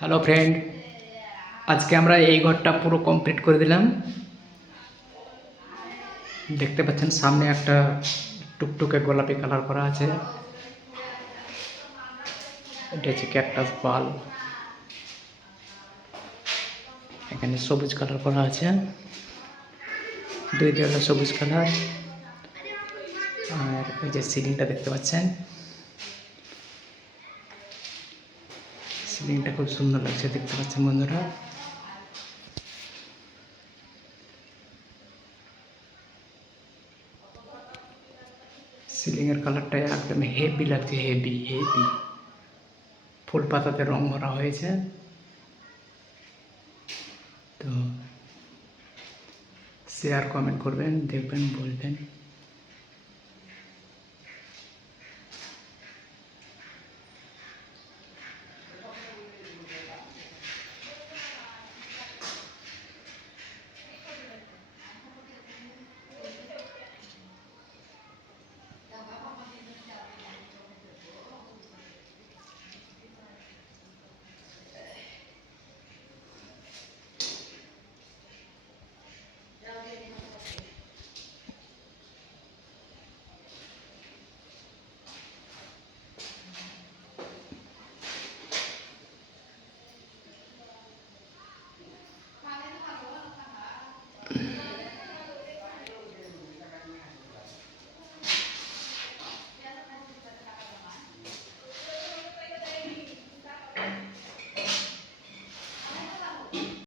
Hello friend, আজকে আমরা এই ঘরটা পুরো কমপ্লিট করে দিলাম। দেখতে পাচ্ছেন সামনে একটা টুকটুকে গোলাপি কালার করা আছে। এটা হচ্ছে ক্যাকটাস বাল। এখানে সবুজ কালার করা আছে, দুই দেওয়ালে সবুজ কালার। আর এই যে সিলিংটা দেখতে পাচ্ছেন, সিলিংটা খুব সুন্দর লাগছে, দেখতে পাচ্ছেন বন্ধুরা। সিলিংয়ের কালারটা একদম হেভি লাগছে, হেভি হেভি। ফুল পাতাতে রং করা হয়েছে। তো শেয়ার কমেন্ট করবেন, দেখবেন, বলবেন।